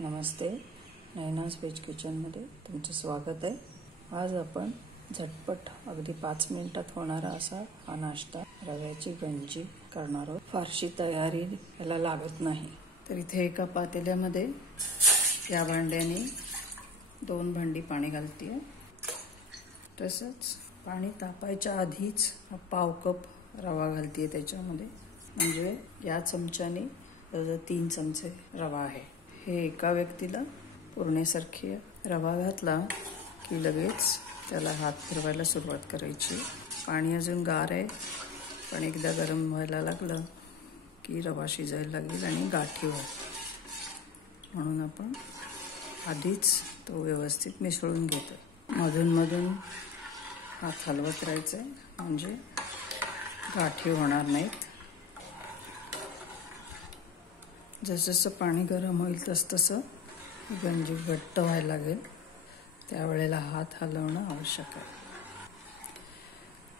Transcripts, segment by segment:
नमस्ते, Naina's veg किचनमध्ये तुमचं स्वागत आहे। आज आपण झटपट अगदी 5 मिनिटात होणारा असा हा नाश्ता रव्याची गंजी करणार आहोत। फारशी तयारी याला लागत नाही। तर इथे एका पातेल्यामध्ये या भांड्याने 2 भांडी पाणी घालते। तसंच पाणी तापायच्या आधीच पाव कप रवा घालते त्याच्यामध्ये, म्हणजे या चमच्याने 3 चमचे रवा आहे। हे एका व्यक्तीला पुरण्यासारखी रवा घातला की लगेच त्याला हात फिरवायला सुरुवात करायची। पाणी अजून गार आहे, पण एकदा गरम व्हायला लागलं की रवा शिजायला लागेल आणि गाठी होईल, म्हणून आपण आधीच तो व्यवस्थित मिसळून घेतो। मधून मधून हात हलवत राहायचं म्हणजे गाठी होणार नाहीत। जसं पाणी गरम होईल तसं गंजी घट्ट व्हायला लागेल, त्यावेळेला हात हलवणं आवश्यक आहे।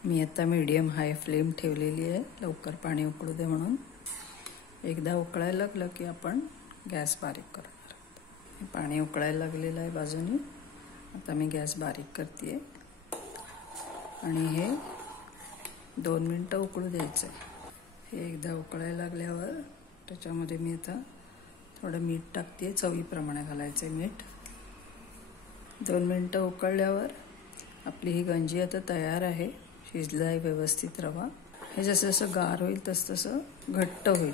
मी आता मीडियम हाय फ्लेम ठेवलेली आहे, लवकर पाणी उकळू दे म्हणून। एकदा उकळायला लागलं की आपण गॅस बारीक करणार। पाणी उकळायला लागलेलं आहे बाजूनी, आता मी गॅस बारीक करते आणि हे 2 मिनिटं उकळू द्यायचं आहे। हे एकदा उकळायला लागल्यावर त्याच्यामध्ये मी आता थोडं मीठ टाकते, चवीप्रमाणे घालायचं मीठ। 2 मिनिटं उकळल्यावर आपली ही गंजी आता तयार आहे, शिजला आहे व्यवस्थित रवा। हे जसं जसं गार होईल तसं घट्ट होईल,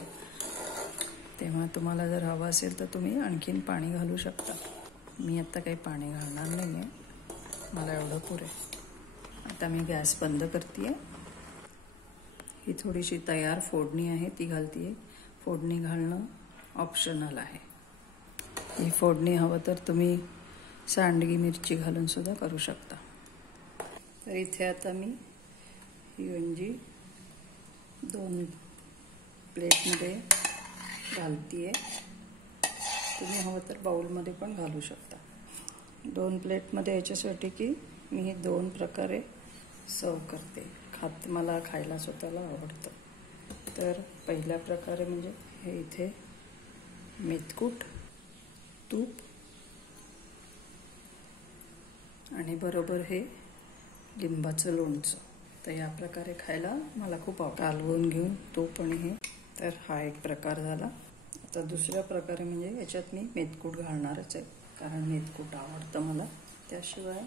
तेव्हा तुम्हाला जर हवं असेल तर तुम्ही आणखीन पाणी घालू शकता। मी आता काही पाणी घालणार नाही आहे, मला एवढं पुरेल। आता मी गॅस बंद करते। ही थोडीशी तयार फोडणी आहे ती घालते। फोडणी घालणं ऑप्शनल आहे। ही फोडणी हवं तर तुम्ही सांडगी मिरची घालून सुद्धा करू शकता। तर इथे आता मी ही गंजी 2 प्लेटमध्ये घालते। तुम्ही हवं तर बाउलमध्ये पण घालू शकता। 2 प्लेटमध्ये याच्यासाठी की मी हे 2 प्रकारे सर्व करते। मला खायला स्वतःला आवडतं। तर पहिल्या प्रकारे म्हणजे हे इथे मेथकूट, तूप आणि बरोबर हे लिंबाचं लोणचं। तर या प्रकारे खायला मला खूप कालवून घेऊन तूप आणि हे, तर हा एक प्रकार झाला। आता दुसऱ्या प्रकारे म्हणजे याच्यात मी मेथकूट घालणारच आहे, कारण मेथकूट आवडतं मला। त्याशिवाय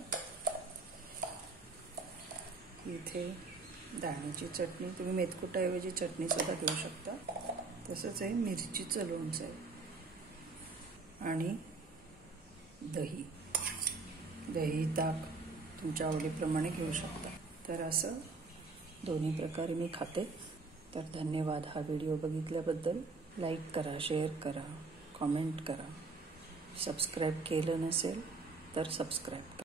इथे दाण्याची चटणी, तुम्ही मेथकुटाऐवजी चटणी सुद्धा घेऊ शकता। तसंच आहे मिरचीचं लोणचं आहे आणि दही ताक तुमच्या आवडीप्रमाणे घेऊ शकता। तर असं दोन्ही प्रकारे मी खाते। तर धन्यवाद हा व्हिडिओ बघितल्याबद्दल। लाईक करा, शेअर करा, कमेंट करा। सबस्क्राईब केलं नसेल तर सबस्क्राईब करा।